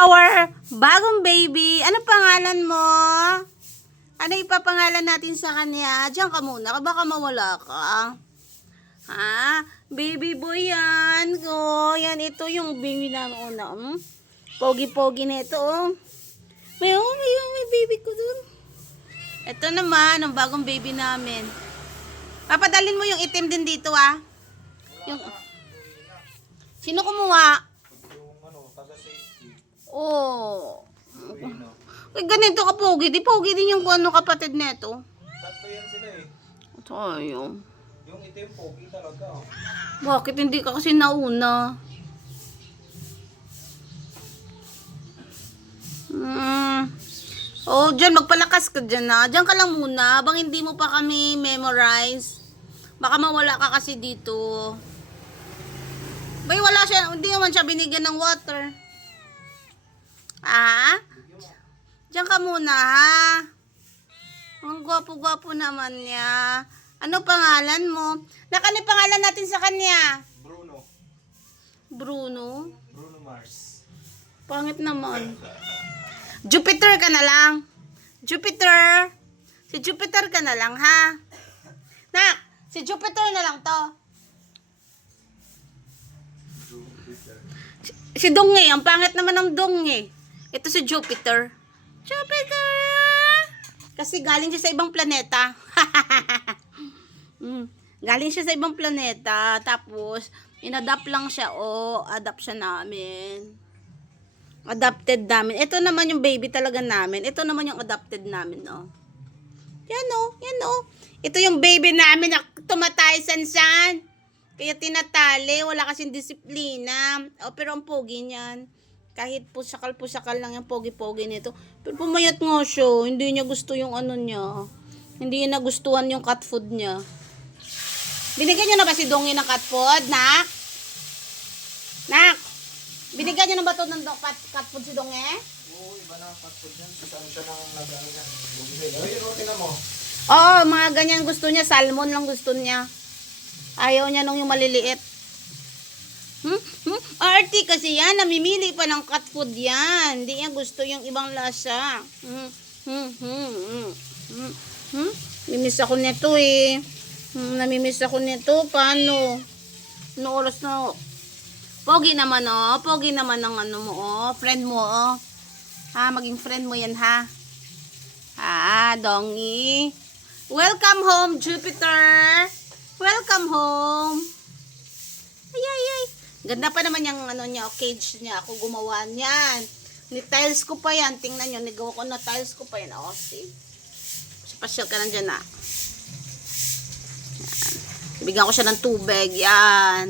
our bagong baby. Ano pangalan mo? Ano ipapangalan natin sa kanya? Diyan ka muna, baka mawala ka. Ha? Baby boy yan. Oh, yan, ito yung baby namin una. Pogi-pogi na ito, oh. May baby ko dun. Ito naman, ang bagong baby namin. Papadalin mo yung itim din dito, ah. Yung... Sino kumuha? Oh. Ay, ganito ka pogi. Di pogi din yung kapatid neto. Tatlo yan sila eh. Tayo. Yung itim pogi talaga. Bakit hindi ka kasi nauna? Oh, dyan, magpalakas ka dyan na. Dyan ka lang muna, habang hindi mo pa kami memorize. Baka mawala ka kasi dito. Bay, wala siya, hindi naman siya binigyan ng water. Ah? Diyan ka muna, ha? Ang gwapo-gwapo naman niya. Ano pangalan mo? Ano pangalan natin sa kanya? Bruno. Bruno? Bruno Mars. Pangit naman. Jupiter ka na lang. Jupiter. Si Jupiter ka na lang, ha? Nak, si Jupiter na lang to. Si Donge, ang pangit naman ng Donge. Ito si Jupiter. Jupiter! Kasi galing siya sa ibang planeta. Galing siya sa ibang planeta. Tapos, inadapt lang siya. O, adapt siya namin. Adopted namin. Ito naman yung baby talaga namin. Ito naman yung adopted namin, no? Yan, o. Yan, o. Ito yung baby namin na tumatay san-san. Kaya tinatali. Wala kasing disiplina. O, pero ang pogi niyan. Kahit pusakal lang yung pogi-pogi nito. Pero pumayat nga siya. Hindi niya gusto yung ano niya. Hindi niya nagustuhan yung cat food niya. Binigyan niyo na ba si Dongi ng cat food, nak? Nak? Binigyan niyo na ba ito ng cat food si Dongi? Oo, iba na ang cat food yan. Saan siya nang nag-ano yan? Bumili. Ay, rote na mo. Oo, mga ganyan gusto niya. Salmon lang gusto niya. Ayaw niya nung yung maliliit. Arty kasi yan, namimili pa ng cat food yan. Hindi niya gusto yung ibang lasa. Mimiss ako nito eh. Namimiss ako nito. Paano? Ano oras na? Pogi naman oh. Pogi naman ng ano mo oh. Friend mo oh. Ha, maging friend mo yan ha. Ha, Dongi. Welcome home, Jupiter. Welcome home. Ay. Ganda pa naman yung ano niya, cage niya. Ako gumawa niyan. Ni-tiles ko pa yan. Tingnan nyo, nigawa ko na tiles ko pa yan. O, see? Pasyal ka nandyan na. Yan. Bigyan ko siya ng tubig. Yan.